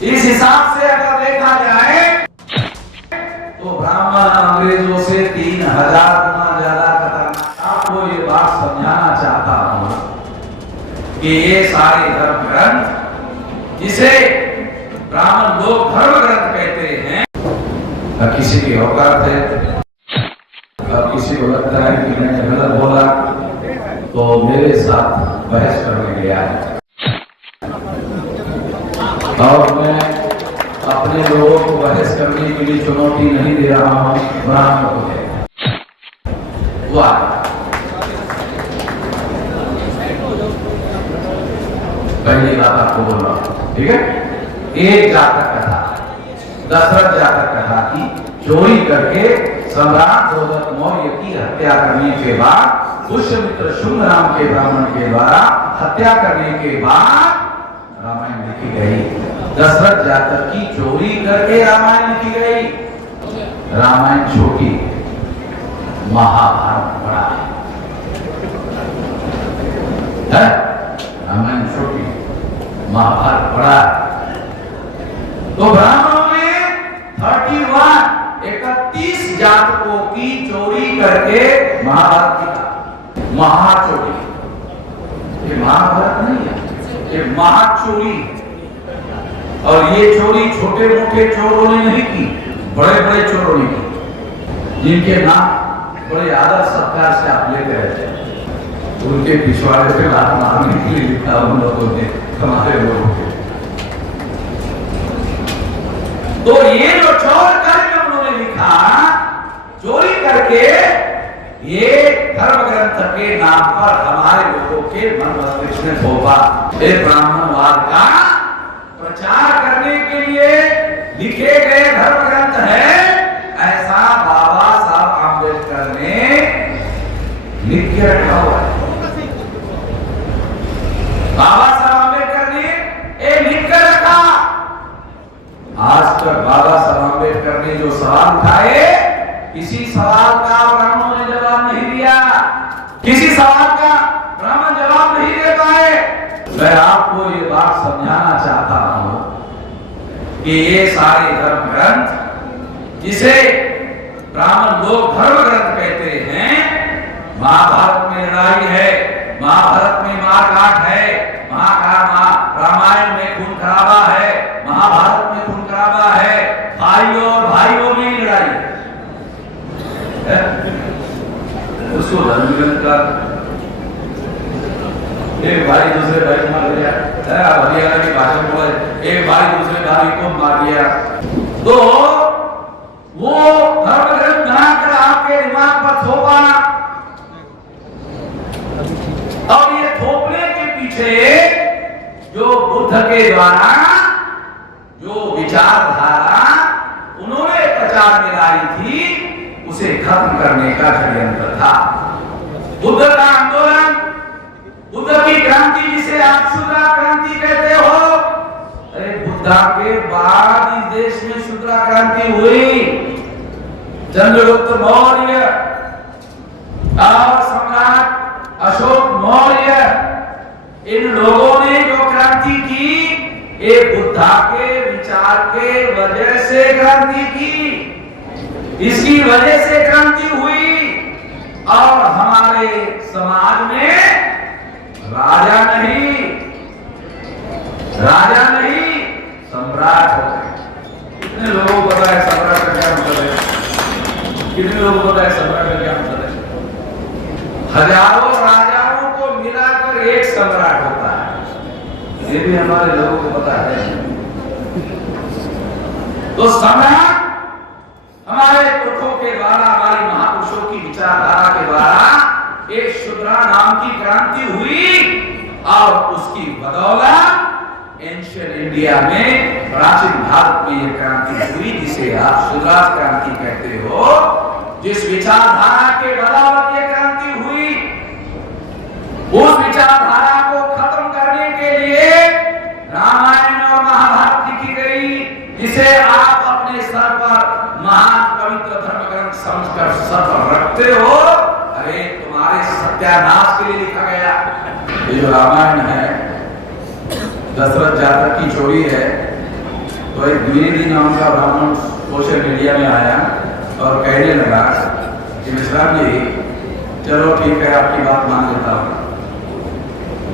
इस हिसाब से अगर देखा जाए तो ब्राह्मण अंग्रेजों से 3000 गुना ज्यादा खतरनाक। आपको ये बात समझाना चाहता हूं कि ये सारे धर्म ग्रंथ जिसे ब्राह्मण लोग धर्म ग्रंथ कहते हैं, अब किसी की औकात है, अब किसी को लगता है कि मैंने गलत बोला तो मेरे साथ बहस करने गया है, और मैं अपने लोगों को बहस करने के लिए चुनौती नहीं दे रहा हूं, ब्राह्मण को है। वाह, पहली बात आपको बोल रहा हूं, ठीक है। एक जातक कथा, दशरथ जातक कथा की चोरी करके सम्राट द्रौपद मौर्य की हत्या करने के बाद, पुष्यमित्र शुंग नाम के ब्राह्मण के द्वारा हत्या करने के बाद रामायण लिखी गई। दशरथ जातक की चोरी करके रामायण लिखी गई। रामायण छोटी, महाभारत बड़ा है। रामायण छोटी, महाभारत बड़ा है। तो ब्राह्मणों ने 31 जातकों की चोरी करके महाभारत लिखा। महाचोरी, ये महाभारत नहीं है, ये महाचोरी। और ये चोरी छोटे मोटे चोरों ने नहीं की, बड़े बड़े चोरों ने की, जिनके नाम बड़े आदर सत्कार से आप लेते रहते हैं। उनके पिछवाड़े पे लात मारने के लिए लिखा उन लोगों ने, हमारे लोगों के। तो ये जो चोर करके उन्होंने लिखा, चोरी करके, ये धर्म ग्रंथ के नाम पर हमारे लोगों के मन मस्तिष्क में थोपा। एक ब्राह्मणवाद का प्रचार करने के लिए लिखे गए धर्म ग्रंथ है, ऐसा बाबा साहब आंबेडकर ने लिख के रखा हुआ है। बाबा साहब आंबेडकर ने लिख कर रखा। आज तक बाबा साहब आंबेडकर ने जो सवाल उठाए, किसी सवाल का ब्राह्मणों ने जवाब नहीं दिया, किसी सवाल का ब्राह्मण जवाब नहीं दे पाए। मैं आपको ये बात समझाना चाहता हूं कि ये सारे धर्म ग्रंथ जिसे ब्राह्मण लोग धर्म ग्रंथ कहते हैं, महाभारत में लड़ाई है, महाभारत में मारकाट है, रामायण में खून खराबा है, महाभारत में खून खराबा है, भाइयों और भाइयों में लड़ाई है। उसको धर्म ग्रंथ का एक भाई दूसरे भाई को मार दिया, हरियाणा की भाषा में एक भाई दूसरे भाई को मार दिया, तो वो धर्म ग्रंथ बनाकर आपके दिमाग पर थोपा। और ये थोपने के पीछे जो बुद्ध के द्वारा जो विचारधारा उन्होंने प्रचार में लाई थी, उसे खत्म करने का षड्यंत्र था। बुद्ध का आंदोलन, बुद्ध की क्रांति, जिसे आप शूद्रा क्रांति कहते हो, अरे बुद्धा के बाद इस देश में शूद्रा क्रांति हुई। चंद्रगुप्त मौर्य और सम्राट अशोक मौर्य, इन लोगों ने जो क्रांति की, ये बुद्धा के विचार के वजह से क्रांति की, इसकी वजह से क्रांति हुई। और हमारे समाज में राजा नहीं सम्राट होते हैं। कितने लोगों को पता है सम्राट का क्या मतलब है? कितने लोगों को पता है सम्राट का क्या मतलब है? हजारों राजाओं को मिलाकर एक सम्राट होता है, ये भी हमारे लोगों को पता है। तो सम्राट हमारे पुरखों के द्वारा, हमारे महापुरुषों की विचारधारा के द्वारा एक शूद्रा नाम की क्रांति हुई, और उसकी बदौलत एंशियंट इंडिया में, प्राचीन भारत में यह क्रांति हुई, जिसे आप शूद्रा क्रांति कहते हो। जिस विचारधारा के बदौलत यह क्रांति हुई, उस विचारधारा को खत्म करने के लिए रामायण और महाभारत लिखी गई, जिसे आप अपने सर पर महान पवित्र धर्म ग्रंथ समझकर सर पर रखते हो। अरे तुम्हारे सत्यानाश के लिए लिखा गया। ये जो रामायण है, दशरथ जातक की चोरी है, तो एक द्विवेदी नाम का ब्राह्मण सोशल मीडिया में आया और कहने लगा कि विश्राम जी चलो ठीक है आपकी बात मान लेता हूँ,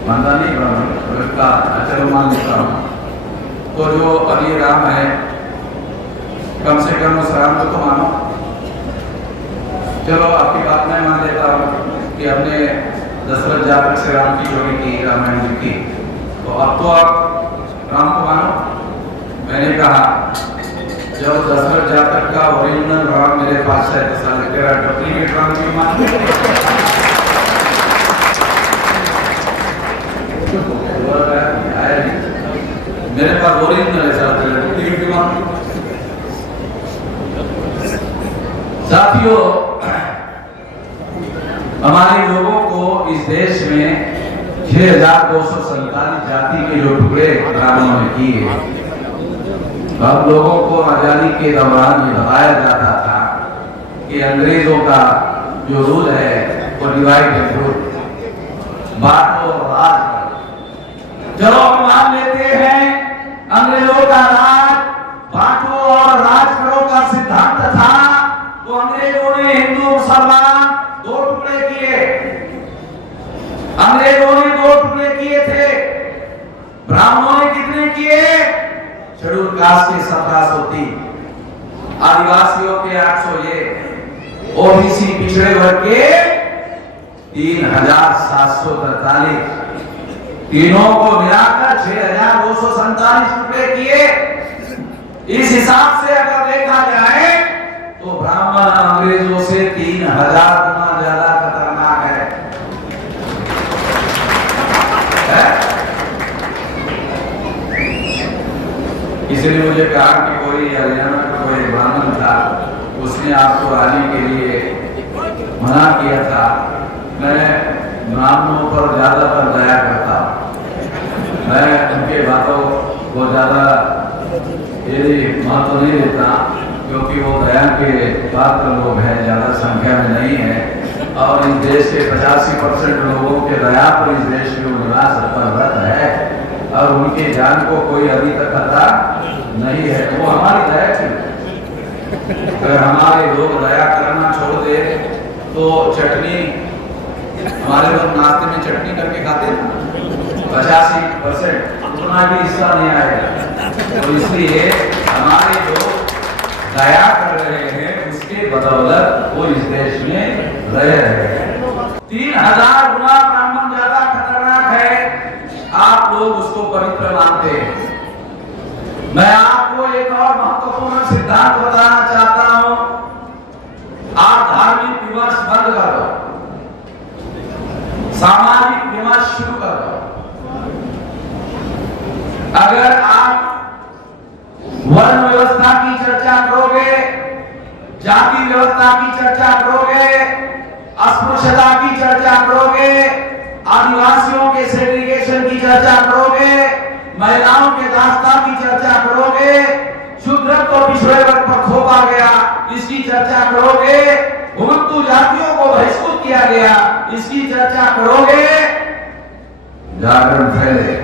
मानता नहीं ब्राह्मण तो इसका चलो मान लेता हूँ, तो जो अभी राम है कम से कम उस राम को तो मानो, चलो आपकी बात मैं मान लेता हूँ कि हमने दशरथ जातक से राम की जोड़ी की, रामायण जी की, तो अब तो आप राम को मानो। मैंने कहा जब दशरथ जातक का ओरिजिनल राम मेरे पास है तो साले तेरा डुप्लीकेट राम क्यों मान मेरे पास ओरिजिनल है साला तेरा डुप्लीकेट क्यों मान। साथियों, हमारे लोगों को इस देश में 6247 जाति के जो टुकड़े ब्राह्मणों ने किए, हम लोगों को आजादी के दौरान ये बताया जाता था कि अंग्रेजों का जो रूल है वो डिवाइड एंड रूल, बांटो और राज करो। चलो हम मान लेते हैं अंग्रेजों का राज बांटो और राज करो का सिद्धांत था, तो अंग्रेजों ने हिंदू मुसलमान दो टुकड़े किए, अंग्रेजों ने दो टुकड़े किए थे, ब्राह्मणों ने कितने किए? शेड्यूल कास्ट के 1703, आदिवासियों के 801, ओबीसी पिछड़े वर्ग के 3743, तीनों को मिलाकर 6247 टुकड़े किए। इस हिसाब से अगर देखा जाए तो ब्राह्मण अंग्रेजों से 3000 गुना ज्यादा खतरनाक है? इसलिए मुझे कहा कि कोई हरियाणा का कोई ब्राह्मण था, उसने आपको आने के लिए मना किया था। मैं ब्राह्मणों पर ज्यादातर दया करता हूँ, मैं उनके बातों को ज्यादा महत्व नहीं देता, क्योंकि वो दया के पात्र लोग हैं, ज्यादा संख्या में नहीं है, और इस देश के 85% लोगों के दया पर इस देश में निवास परवत है, और उनके जान को कोई अभी तक खतरा नहीं है। वो हमारी दया थी। अगर हमारे लोग दया करना छोड़ दे तो चटनी, हमारे लोग नाश्ते में चटनी करके खाते हैं, 85% उतना भी हिस्सा नहीं आएगा। तो इसलिए हमारे लोग दया कर रहे हैं, उसके बदौलत वो इस देश में रह रहे हैं। 3000 गुना ब्राह्मण ज्यादा खतरनाक है, आप लोग उसको पवित्र मानते हैं। मैं आपको एक और महत्वपूर्ण सिद्धांत बताना चाहता हूं, आप धार्मिक विमर्श बंद कर दो, सामाजिक विमर्श शुरू कर दो। अगर आप वर्ण व्यवस्था की चर्चा करोगे, जाति व्यवस्था की चर्चा करोगे, अस्पृश्यता की चर्चा करोगे, आदिवासियों के सेग्रीगेशन की चर्चा करोगे, महिलाओं के दास्ता की चर्चा करोगे, शूद्र को पिछड़े वर्ग पर थोपा गया इसकी चर्चा करोगे, घुमंतु जातियों को बहिष्कृत किया गया इसकी चर्चा करोगे, जागरण फैले,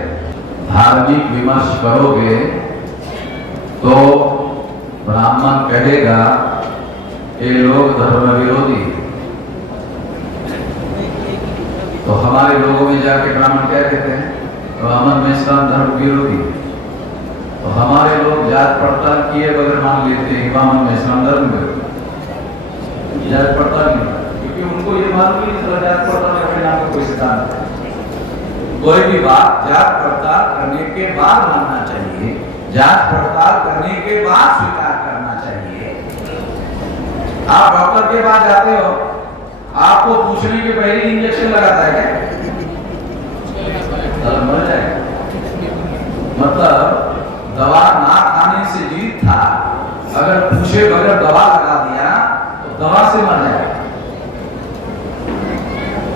धार्मिक विमर्श करोगे तो ब्राह्मण कहेगा ये लोग धर्म विरोधी। तो हमारे लोगों में जाके ब्राह्मण क्या कहते हैं? तो अमन में इस्लाम धर्म विरोधी। तो हमारे लोग जात पड़ताल किए बगैर मान लेते हैं इमाम में इस्लाम धर्म विरोधी, जात पड़ताल नहीं, क्योंकि उनको ये मालूम ही नहीं जात पड़ताल के नाम का कोई सिद्धांत है। कोई भी बात जात पड़ताल करने के बाद मानना चाहिए, जात पड़ताल करने के बाद स्वीकार करना चाहिए। आप डॉक्टर के पास जाते हो, आपको पूछने के पहले इंजेक्शन लगाता है क्या? मर जाएगा। मतलब दवा ना खाने से जीत था, अगर पूछे बगैर दवा लगा दिया तो दवा से मर जाएगा।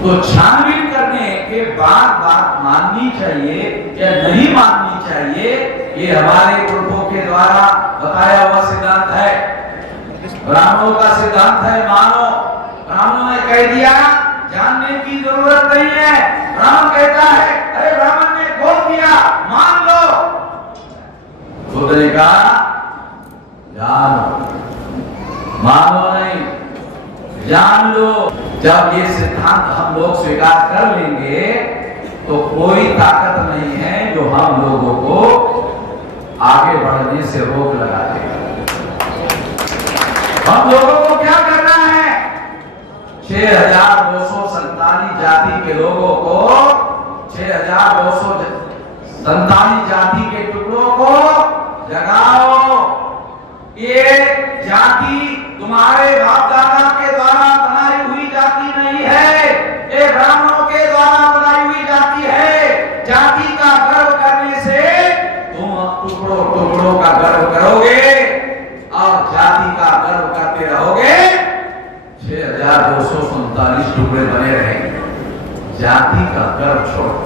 तो छानबीन करने के बाद बात माननी चाहिए या नहीं माननी चाहिए, ये हमारे पुरखों के द्वारा बताया हुआ सिद्धांत है, ब्राह्मणों का सिद्धांत है। मानो, ब्राह्मणों ने कह दिया जानने की जरूरत नहीं है, ब्राह्मण कहता है अरे ब्राह्मण ने बोल दिया मान लो। बुद्ध ने कहा जानो, मानो नहीं, जान लो। जब ये सिद्धांत हम लोग स्वीकार कर लेंगे तो कोई ताकत नहीं है जो हम लोगों को आगे बढ़ने से रोक लगा देगा। हम लोगों को क्या करना है? 6247 जाति के लोगों को, 6247 जाति के टुकड़ों को जगाओ। ये जाति तुम्हारे बाप दादा के द्वारा बनाई हुई जाति नहीं है, ये ब्राह्मणों के द्वारा बनाई हुई जाति है। जाति का गर्व करने से तुम टुकड़ों टुकड़ों का गर्व करोगे और जाति का गर्व करते रहोगे। 6247 टुकड़े बने रहेंगे। जाति का गर्व छोड़ो।